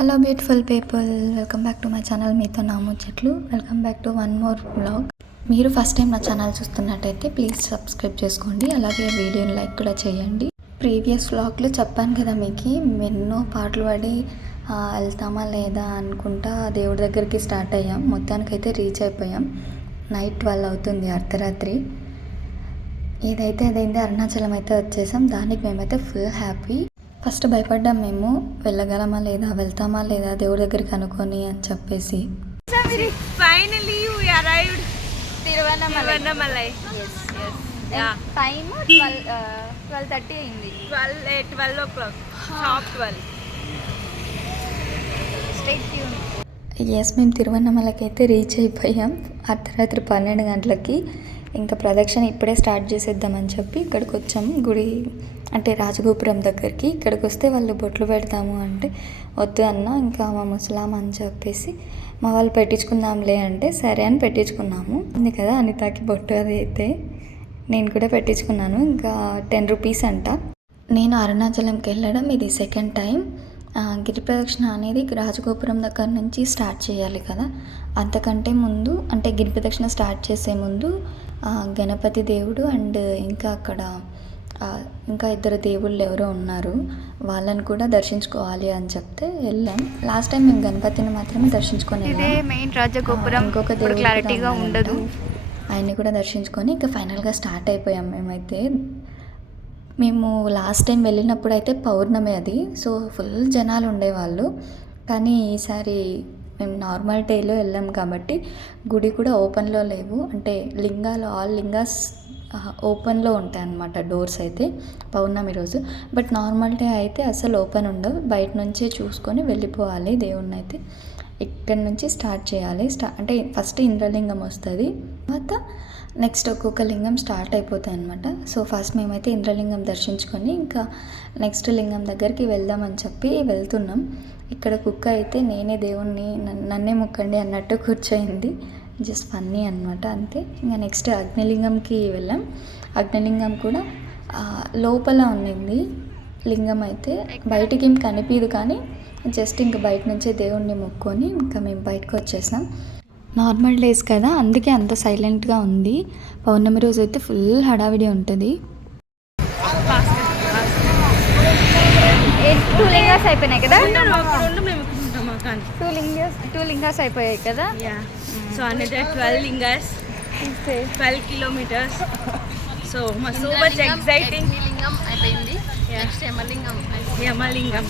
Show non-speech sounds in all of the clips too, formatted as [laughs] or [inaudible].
Hello beautiful people welcome back to my channel మీతో నా ముచ్చట్లు welcome back to one more blog మీరు first time నా channel చూస్తున్నట్టయితే ప్లీజ్ సబ్స్క్రైబ్ చేసుకోండి. అలాగే వీడియోని లైక్ కూడా చేయండి. ప్రీవియస్ వ్లాగ్లో చెప్పాను కదా మీకు ఎన్నో పాటలు పాడి వెళ్తామా లేదా అనుకుంటా దేవుడి దగ్గరికి స్టార్ట్ అయ్యాం. మొత్తానికైతే రీచ్ అయిపోయాం. నైట్ ట్వెల్వ్ అవుతుంది అర్ధరాత్రి. ఏదైతే అదైంది అరుణాచలం అయితే వచ్చేసాం. దానికి మేమైతే ఫుల్ హ్యాపీ ఫస్ట్ భయపడ్డాం మేము వెళ్ళగలమా లేదా వెళ్తామా లేదా దేవుడి దగ్గరికి అనుకొని అని చెప్పేసి Finally, we arrived Tiruvannamalai Tiruvannamalai. yes Yeah. Time twelve twelve thirty అయింది 12, 12 o'clock. Sharp 12. State tune yes మేము తిరువన్నమలకి అయితే రీచ్ అయిపోయాం. అర్ధరాత్రి పన్నెండు గంటలకి. ఇంకా ప్రదక్షిణ ఇప్పుడే స్టార్ట్ చేసేద్దామని చెప్పి ఇక్కడికి వచ్చాం. గుడి అంటే రాజగోపురం దగ్గరికి. ఇక్కడికి వస్తే వాళ్ళు బొట్లు పెడతాము అంటే వద్దు అన్న ఇంకా మా ముసలాం అని చెప్పేసి మా వాళ్ళు పెట్టించుకుందాంలే అంటే సరే అని పెట్టించుకున్నాము. ఉంది కదా అనితాకి బొట్టు అది అయితే. నేను కూడా పెట్టించుకున్నాను. ఇంకా టెన్ రూపీస్ అంట. నేను అరుణాచలంకి వెళ్ళడం ఇది సెకండ్ టైం గిరి ప్రదక్షిణ అనేది రాజగోపురం దగ్గర నుంచి స్టార్ట్ చేయాలి కదా. అంతకంటే ముందు అంటే గిరి ప్రదక్షిణ స్టార్ట్ చేసే ముందు గణపతి దేవుడు అండ్ ఇంకా అక్కడ ఇంకా ఇద్దరు దేవుళ్ళు ఎవరో ఉన్నారు. వాళ్ళని కూడా దర్శించుకోవాలి అని చెప్తే వెళ్ళాం. లాస్ట్ టైం మేము గణపతిని మాత్రమే దర్శించుకొని. మెయిన్ రాజగోపురం. ఇంకొక దేవుడు క్లారిటీగా ఉండదు. ఆయన్ని కూడా దర్శించుకొని ఇంకా ఫైనల్గా స్టార్ట్ అయిపోయాం మేమైతే. మేము లాస్ట్ టైం వెళ్ళినప్పుడు అయితే పౌర్ణమి అది. సో ఫుల్ జనాలు ఉండేవాళ్ళు. కానీ ఈసారి మేము నార్మల్ డేలో వెళ్ళాం కాబట్టి గుడి కూడా ఓపెన్లో లేవు. అంటే లింగాలు ఆల్ లింగాస్ ఓపెన్లో ఉంటాయి అన్నమాట డోర్స్ అయితే పౌర్ణమి రోజు. బట్ నార్మల్ డే అయితే అసలు ఓపెన్ ఉండవు. బయట నుంచే చూసుకొని వెళ్ళిపోవాలి దేవుణ్ణి అయితే. ఇక్కడి నుంచి స్టార్ట్ చేయాలి? స్టా అంటే ఫస్ట్ ఇంద్రలింగం వస్తుంది. తర్వాత నెక్స్ట్ ఒక్కొక్క లింగం స్టార్ట్ అయిపోతాయి అనమాట సో ఫస్ట్ మేమైతే ఇంద్రలింగం దర్శించుకొని ఇంకా నెక్స్ట్ లింగం దగ్గరికి వెళ్దామని చెప్పి వెళ్తున్నాం. ఇక్కడ కుక్క అయితే నేనే దేవుణ్ణి నన్- నన్నే ముక్కండి అన్నట్టు కూర్చోయింది. జస్ట్ ఫన్నీ అనమాట అంతే. ఇంకా నెక్స్ట్ అగ్నిలింగంకి వెళ్ళాం. అగ్నిలింగం కూడా లోపల ఉండింది. లింగం అయితే బయటికి ఏం కనిపించదు కానీ జస్ట్ ఇంకా బయట నుంచే దేవుణ్ణి మొక్కొని ఇంకా మేము బయటకు వచ్చేసాం నార్మల్ డేస్ కదా అందుకే అంత సైలెంట్గా ఉంది. పౌర్ణమి రోజు అయితే ఫుల్ హడావిడి ఉంటుంది. టూ లింగాస్ అయిపోయినాయి కదా? టూ లింగాస్ టూ లింగాస్ అయిపోయాయి కదా? యా సో అనదర్ 12 లింగర్స్ 12 kilometres so so much exciting లింగం అయిపోయింది. Next Yamalingam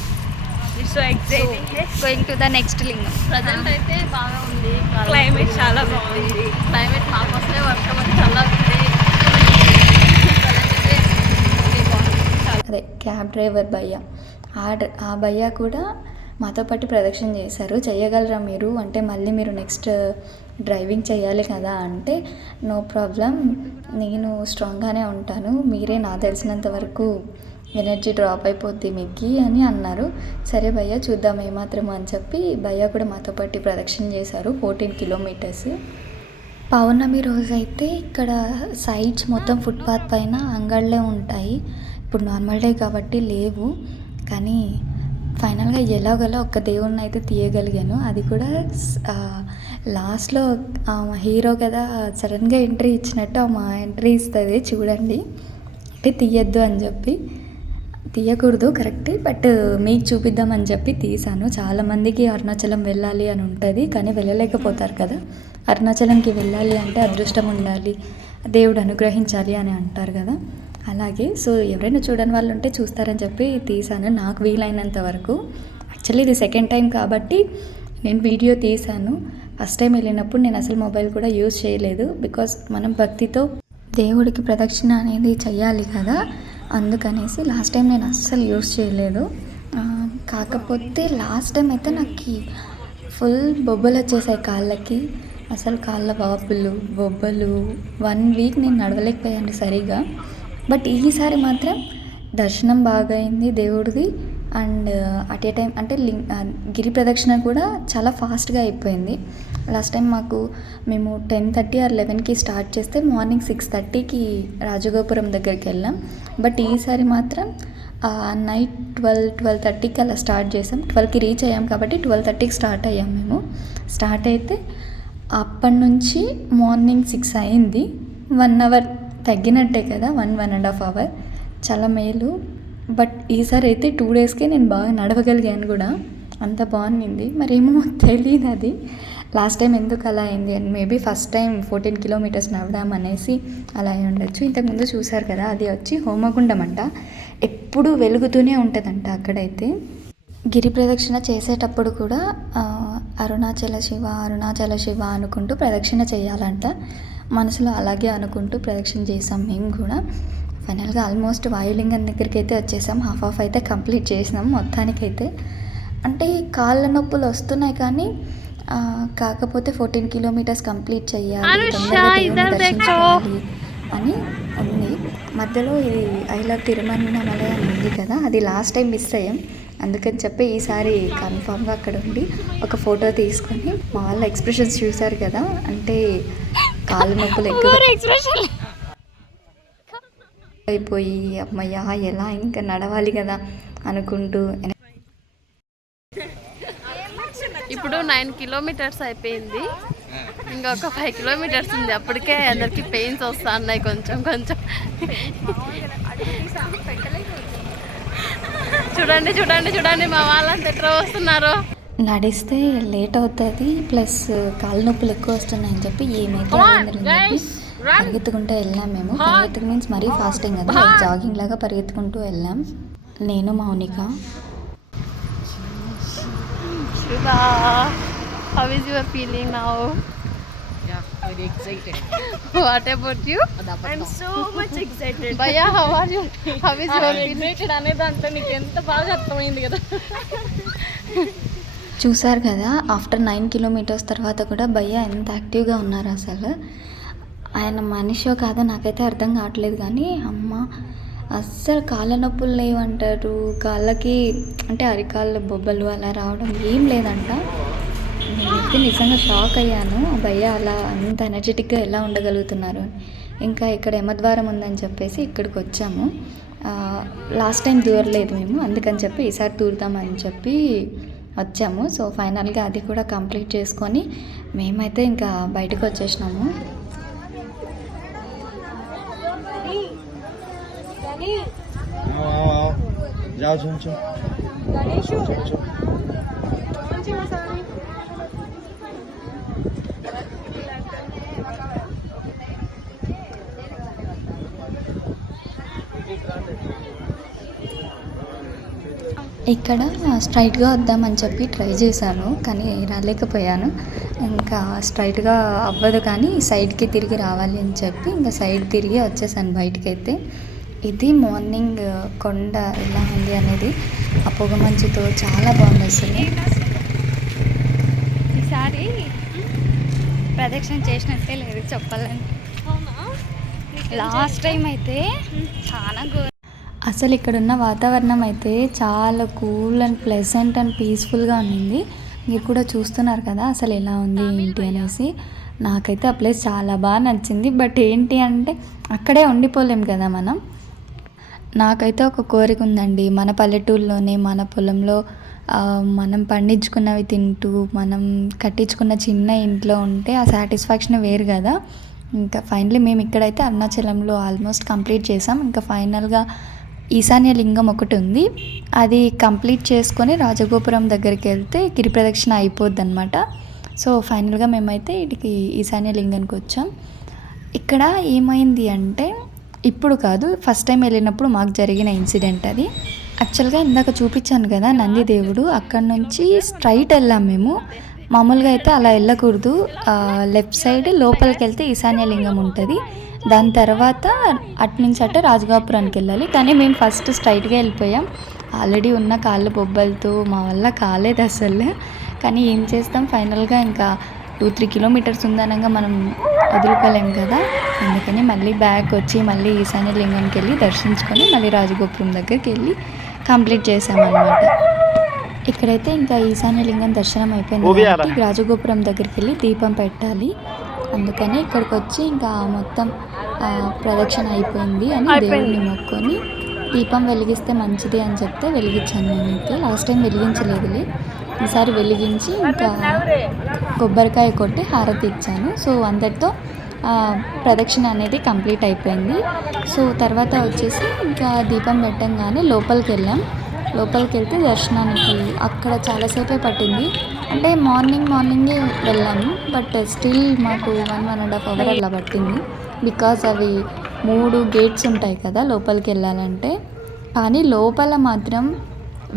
so exciting going to the next లింగం. ప్రజెంట్ అయితే బాగా ఉంది. క్లైమేట్ చాలా బాగుంది. క్లైమేట్ మాకు వస్తే వర్షం ఉంది. బాగుంది. అదే క్యాబ్ డ్రైవర్ భయ్య. ఆ డ్ర- ఆ భయ్య కూడా మాతో పాటు ప్రదక్షిణ చేశారు. చేయగలరా మీరు? అంటే మళ్ళీ మీరు నెక్స్ట్ డ్రైవింగ్ చేయాలి కదా అంటే నో ప్రాబ్లం. నేను స్ట్రాంగ్గానే ఉంటాను. మీరే నా తెలిసినంత వరకు ఎనర్జీ డ్రాప్ అయిపోద్ది మీకు అని అన్నారు. సరే భయ్య చూద్దాం ఏమాత్రం అని చెప్పి భయ్య కూడా మాతో పాటు ప్రదక్షిణ చేశారు ఫోర్టీన్ కిలోమీటర్స్. పౌర్ణమి రోజు అయితే ఇక్కడ సైడ్స్ మొత్తం ఫుట్పాత్ పైన అంగళ్ళే ఉంటాయి. ఇప్పుడు నార్మల్ డే కాబట్టి లేవు. కానీ ఫైనల్గా ఎలాగోలా ఒక్క దేవుణ్ణి అయితే తీయగలిగాను. అది కూడా లాస్ట్లో ఆ హీరో కదా సడన్గా ఎంట్రీ ఇచ్చినట్టు మా ఎంట్రీ ఇస్తుంది చూడండి. అంటే తీయద్దు అని చెప్పి. తీయకూడదు కరెక్ట్ బట్ మీకు చూపిద్దామని చెప్పి తీసాను చాలామందికి అరుణాచలం వెళ్ళాలి అని ఉంటుంది కానీ వెళ్ళలేకపోతారు కదా. అరుణాచలంకి వెళ్ళాలి అంటే అదృష్టం ఉండాలి దేవుడు అనుగ్రహించాలి అని అంటారు కదా. అలాగే సో ఎవరైనా చూడని వాళ్ళు ఉంటే చూస్తారని చెప్పి తీసాను నాకు వీలైనంత వరకు. యాక్చువల్లీ ఇది సెకండ్ టైం కాబట్టి నేను వీడియో తీశాను. ఫస్ట్ టైం వెళ్ళినప్పుడు నేను అసలు మొబైల్ కూడా యూజ్ చేయలేదు. బికాస్ మనం భక్తితో దేవుడికి ప్రదక్షిణ అనేది చెయ్యాలి కదా. అందుకనేసి లాస్ట్ టైం నేను అస్సలు యూజ్ చేయలేదు. కాకపోతే లాస్ట్ టైం అయితే నాకు ఫుల్ బొబ్బలు వచ్చేసాయి కాళ్ళకి. అసలు కాళ్ళ వాపులు బొబ్బలు వన్ వీక్ నేను నడవలేకపోయాను సరిగా. బట్ ఈసారి మాత్రం దర్శనం బాగా అయింది దేవుడిది. And uh, at a time అంటే లింగ్ uh, గిరి ప్రదక్షిణ కూడా చాలా ఫాస్ట్గా అయిపోయింది. లాస్ట్ టైం మాకు మేము టెన్ థర్టీ ఆర్ లెవెన్కి స్టార్ట్ చేస్తే మార్నింగ్ సిక్స్ థర్టీకి రాజగోపురం దగ్గరికి వెళ్ళాం. బట్ ఈసారి మాత్రం నైట్ ట్వెల్వ్ ట్వెల్వ్ థర్టీకి అలా స్టార్ట్ చేసాం. ట్వెల్వ్కి రీచ్ అయ్యాం కాబట్టి ట్వెల్వ్ థర్టీకి స్టార్ట్ అయ్యాం మేము. స్టార్ట్ అయితే అప్పటి నుంచి మార్నింగ్ సిక్స్ అయింది. వన్ అవర్ తగ్గినట్టే కదా one one and half hour చాలా మేలు. బట్ ఈసారి అయితే టూ డేస్కే నేను బాగా నడవగలిగాను కూడా. అంత బాగుంది మరేమో [laughs] తెలియదు అది. లాస్ట్ టైం ఎందుకు అలా అయింది? అని maybe first time fourteen kilometres నడవడం అనేసి అలా అయి ఉండొచ్చు. ఇంతకుముందు చూశారు కదా అది వచ్చి హోమగుండం అంట. ఎప్పుడు వెలుగుతూనే ఉంటుందంట అక్కడైతే. గిరి ప్రదక్షిణ చేసేటప్పుడు కూడా అరుణాచల శివ అరుణాచల శివ అనుకుంటూ ప్రదక్షిణ చేయాలంట. మనసులో అలాగే అనుకుంటూ ప్రదక్షిణ చేసాం మేము కూడా. ఫైనల్గా ఆల్మోస్ట్ వాయులింగం దగ్గరికి అయితే వచ్చేసాం. హాఫ్ ఆఫ్ అయితే కంప్లీట్ చేసినాం మొత్తానికైతే. అంటే కాళ్ళ నొప్పులు వస్తున్నాయి కానీ కాకపోతే ఫోర్టీన్ కిలోమీటర్స్ కంప్లీట్ చేయాలి దర్శించుకోవాలి అని ఉంది. మధ్యలో ఇది ఐ లవ్ అని ఉంది కదా అది లాస్ట్ టైం మిస్ అయ్యాం. అందుకని చెప్పి ఈసారి కన్ఫామ్గా అక్కడ ఉండి ఒక ఫోటో తీసుకొని మా వాళ్ళ ఎక్స్ప్రెషన్స్ చూసారు కదా. అంటే కాళ్ళ నొప్పులు ఎక్కువ అయిపోయి అమ్మయ్య ఎలా ఇంకా నడవాలి కదా అనుకుంటూ ఇప్పుడు నైన్ కిలోమీటర్స్ అయిపోయింది. ఇంకొక ఫైవ్ కిలోమీటర్స్ ఉంది. అప్పటికే అందరికి పెయిన్స్ వస్తా ఉన్నాయి కొంచెం కొంచెం. చూడండి చూడండి చూడండి మా వాళ్ళంతా ఎట్లా వస్తున్నారు. నడిస్తే లేట్ అవుతుంది ప్లస్ కాళ్ళ నొప్పులు ఎక్కువ వస్తున్నాయని చెప్పి ఏమైతే చెప్పి పరిగెత్తుకుంటూ వెళ్ళాం మేము. పరిగెత్తుకు మీన్స్ మరీ ఫాస్టింగ్ కదా జాగింగ్ లాగా పరిగెత్తుకుంటూ వెళ్ళాం. నేను Mounika. How is your feeling now Yeah, very excited. What about you I'm so much excited. భయ్యా how are you how is your feeling excited అనే దాంట్లో నీకు ఎంత బాగా అర్థమైంది కదా? [laughs] చూసారు కదా ఆఫ్టర్ నైన్ కిలోమీటర్స్ తర్వాత కూడా భయ్య ఎంత యాక్టివ్గా ఉన్నారు అసలు. ఆయన మనిషో కాదో నాకైతే అర్థం కావట్లేదు కానీ అమ్మ అస్సలు కాళ్ళ నొప్పులు లేవంటారు. కాళ్ళకి అంటే అరికాళ్ళ బొబ్బలు అలా రావడం ఏం లేదంట. నేనైతే నిజంగా షాక్ అయ్యాను. భయ్య అలా అంత ఎనర్జెటిక్గా ఎలా ఉండగలుగుతున్నారు? ఇంకా ఇక్కడ యమద్వారం ఉందని చెప్పేసి ఇక్కడికి వచ్చాము. లాస్ట్ టైం దూరలేదు మేము. అందుకని చెప్పి ఈసారి దూరుతామని చెప్పి వచ్చాము. సో ఫైనల్గా అది కూడా కంప్లీట్ చేసుకొని మేమైతే ఇంకా బయటకు వచ్చేసినాము. आओ ఇక్కడ స్ట్రైట్గా వద్దామని చెప్పి ట్రై చేశాను కానీ రాలేకపోయాను. ఇంకా స్ట్రైట్గా అవ్వదు కానీ సైడ్కి తిరిగి రావాలి అని చెప్పి ఇంకా సైడ్ తిరిగి వచ్చేసాను బయటకైతే. ఇది మార్నింగ్ కొండ ఎలా ఉంది అనేది ఆ పొగ మంచుతో చాలా బాగుంది అసలు ఈసారి ప్రదక్షిణ చేసినట్టే లేదు చెప్పాలని. లాస్ట్ టైం అయితే చాలా ఘోరం అసలు ఇక్కడున్న వాతావరణం అయితే చాలా కూల్ అండ్ ప్లెజెంట్ అండ్ పీస్ఫుల్గా ఉండింది. మీరు కూడా చూస్తున్నారు కదా అసలు ఎలా ఉంది ఏంటి అనేసి. నాకైతే ఆ ప్లేస్ చాలా బాగా నచ్చింది. బట్ ఏంటి అంటే అక్కడే ఉండిపోలేం కదా మనం. నాకైతే ఒక కోరిక ఉందండి. మన పల్లెటూరులోనే మన పొలంలో మనం పండించుకున్నవి తింటూ మనం కట్టించుకున్న చిన్న ఇంట్లో ఉంటే ఆ సాటిస్ఫాక్షన్ వేరు కదా. ఇంకా ఫైనలీ మేము ఇక్కడైతే అరుణాచలంలో ఆల్మోస్ట్ కంప్లీట్ చేసాం. ఇంకా ఫైనల్గా ఈశాన్య లింగం ఒకటి ఉంది. అది కంప్లీట్ చేసుకొని రాజగోపురం దగ్గరికి వెళ్తే గిరి ప్రదక్షిణ అయిపోద్ది అనమాట సో ఫైనల్గా మేమైతే ఇటుకి ఈశాన్య లింగానికి వచ్చాం. ఇక్కడ ఏమైంది అంటే ఇప్పుడు కాదు ఫస్ట్ టైం వెళ్ళినప్పుడు మాకు జరిగిన ఇన్సిడెంట్ అది. యాక్చువల్గా ఇందాక చూపించాను కదా నంది దేవుడు అక్కడ నుంచి స్ట్రైట్ వెళ్ళాం మేము. మామూలుగా అయితే అలా వెళ్ళకూడదు. లెఫ్ట్ సైడ్ లోపలికి వెళ్తే ఈశాన్య లింగం ఉంటుంది. దాని తర్వాత అటు నుంచి అట్టే రాజగోపురానికి వెళ్ళాలి. కానీ మేము ఫస్ట్ స్ట్రైట్గా వెళ్ళిపోయాం. ఆల్రెడీ ఉన్న కాళ్ళ బొబ్బలతో మా వల్ల కాలేదు అసలు. కానీ ఏం చేస్తాం? ఫైనల్గా ఇంకా టూ త్రీ కిలోమీటర్స్ ఉందనగా మనం వదులుకోలేం కదా. అందుకని మళ్ళీ బ్యాక్ వచ్చి మళ్ళీ ఈశాన్య లింగంకి వెళ్ళి దర్శించుకొని మళ్ళీ రాజగోపురం దగ్గరికి వెళ్ళి కంప్లీట్ చేసామన్నమాట. ఇక్కడైతే ఇంకా ఈశాన్య లింగం దర్శనం అయిపోయింది కాబట్టి రాజగోపురం దగ్గరికి వెళ్ళి దీపం పెట్టాలి. అందుకని ఇక్కడికి వచ్చి ఇంకా మొత్తం ప్రదక్షిణ అయిపోయింది అని దేవుడిని మొక్కొని దీపం వెలిగిస్తే మంచిది అని చెప్తే వెలిగించాను నేనైతే. లాస్ట్ టైం వెలిగించలేదులే. ఈసారి వెలిగించి ఇంకా కొబ్బరికాయ కొట్టి హారతి ఇచ్చాను. సో అందరితో ప్రదక్షిణ అనేది కంప్లీట్ అయిపోయింది. సో తర్వాత వచ్చేసి ఇంకా దీపం పెట్టంగానే లోపలికి వెళ్ళాం. లోపలికి వెళ్తే దర్శనానికి అక్కడ చాలాసేపే పట్టింది. అంటే మార్నింగ్ మార్నింగే వెళ్ళాము బట్ స్టిల్ మాకు one one and half hour అలా పట్టింది. బికాజ్ అవి మూడు గేట్స్ ఉంటాయి కదా లోపలికి వెళ్ళాలంటే కానీ లోపల మాత్రం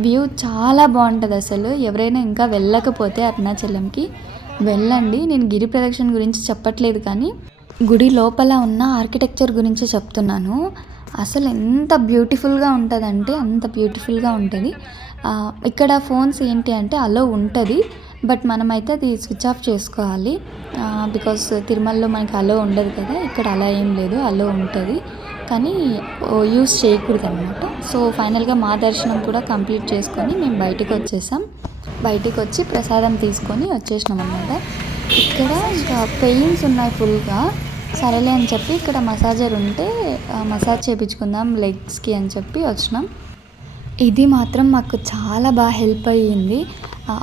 వ్యూ చాలా బాగుంటుంది అసలు. ఎవరైనా ఇంకా వెళ్ళకపోతే అరుణాచలంకి వెళ్ళండి. నేను గిరి ప్రదక్షిణ గురించి చెప్పట్లేదు కానీ గుడి లోపల ఉన్న ఆర్కిటెక్చర్ గురించి చెప్తున్నాను. అసలు ఎంత బ్యూటిఫుల్గా ఉంటుందంటే అంత బ్యూటిఫుల్గా ఉంటుంది. ఇక్కడ ఫోన్స్ ఏంటి అంటే అలో ఉంటుంది బట్ మనమైతే అది స్విచ్ ఆఫ్ చేసుకోవాలి. బికాస్ తిరుమలలో మనకి అలో ఉండదు కదా ఇక్కడ అలా ఏం లేదు అలో ఉంటుంది. కానీ యూస్ చేయకూడదు అనమాట సో ఫైనల్గా మా దర్శనం కూడా కంప్లీట్ చేసుకొని మేము బయటకు వచ్చేసాం. బయటికి వచ్చి ప్రసాదం తీసుకొని వచ్చేసినాం అనమాట ఇక్కడ ఇంకా పెయిన్స్ ఉన్నాయి ఫుల్గా. సరేలే అని చెప్పి ఇక్కడ మసాజర్ ఉంటే మసాజ్ చేయించుకుందాం లెగ్స్కి అని చెప్పి వచ్చినాం. ఇది మాత్రం మాకు చాలా బాగా హెల్ప్ అయ్యింది.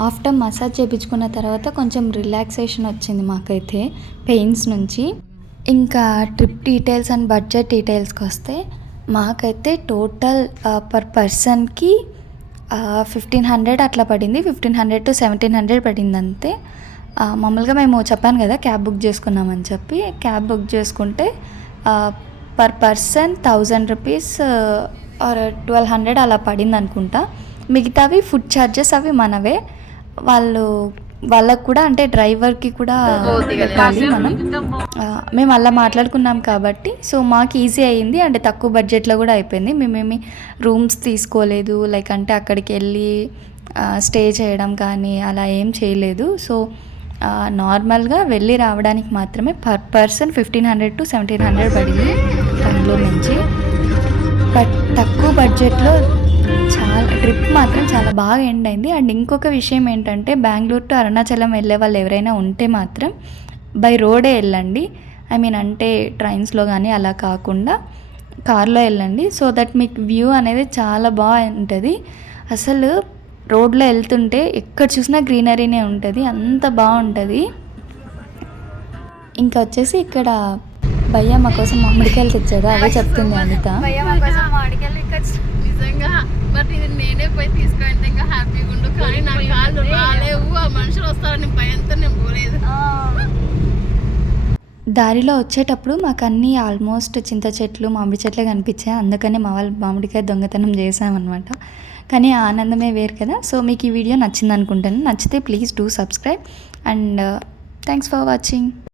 ఆఫ్టర్ మసాజ్ చేయించుకున్న తర్వాత కొంచెం రిలాక్సేషన్ వచ్చింది మాకైతే పెయిన్స్ నుంచి. ఇంకా ట్రిప్ డీటెయిల్స్ అండ్ బడ్జెట్ డీటెయిల్స్కి వస్తే మాకైతే టోటల్ పర్ పర్సన్కి ఫిఫ్టీన్ హండ్రెడ్ అట్లా పడింది. Fifteen hundred to seventeen hundred పడింది అంతే. మామూలుగా మేము చెప్పాను కదా క్యాబ్ బుక్ చేసుకున్నామని చెప్పి క్యాబ్ బుక్ చేసుకుంటే per person thousand rupees or twelve hundred అలా పడింది అనుకుంటా. మిగతావి ఫుడ్ ఛార్జెస్ అవి మనవే. వాళ్ళు వాళ్ళకు కూడా అంటే డ్రైవర్కి కూడా పెట్టాలి మనం. మేము అలా మాట్లాడుకున్నాం కాబట్టి సో మాకు ఈజీ అయ్యింది. అంటే తక్కువ బడ్జెట్లో కూడా అయిపోయింది. మేమేమి రూమ్స్ తీసుకోలేదు. లైక్ అంటే అక్కడికి వెళ్ళి స్టే చేయడం కానీ అలా ఏం చేయలేదు. సో నార్మల్గా వెళ్ళి రావడానికి మాత్రమే per person fifteen hundred to seventeen hundred పడింది బెంగళూరు నుంచి. బట్ తక్కువ బడ్జెట్లో చాలా ట్రిప్ మాత్రం చాలా బాగా ఎండ్ అయింది. అండ్ ఇంకొక విషయం ఏంటంటే బెంగళూరు టు అరుణాచలం వెళ్ళే వాళ్ళు ఎవరైనా ఉంటే మాత్రం బై రోడే వెళ్ళండి. ఐ మీన్ అంటే ట్రైన్స్లో కానీ అలా కాకుండా కార్లో వెళ్ళండి. సో దట్ మీకు వ్యూ అనేది చాలా బాగుంటుంది. అసలు రోడ్లో వెళ్తుంటే ఎక్కడ చూసినా గ్రీనరీనే ఉంటుంది అంత బాగుంటుంది. ఇంకా వచ్చేసి ఇక్కడ భయ్య మా కోసం మామిడికాయలు తెచ్చాడు అదే చెప్తుంది అనిత. భయ్య మా కోసం మామిడికాయలు ఇక్కడ నిజంగా బట్ ఇది నేనే పోయి తీసుకుంటే ఇంకా హ్యాపీగా ఉండు. కానీ నా కాళ్ళు రాలేవు ఆ మనుషులు వస్తారని భయంతో నేను పోలేదు. దారిలో వచ్చేటప్పుడు మాకు అన్నీ ఆల్మోస్ట్ చింత చెట్లు మామిడి చెట్లే కనిపించాయి. అందుకని మా వాళ్ళు మామిడికాయ దొంగతనం చేసామన్నమాట కానీ ఆ ఆనందమే వేరు కదా. సో మీకు ఈ వీడియో నచ్చింది అనుకుంటాను నచ్చితే please do subscribe and thanks for watching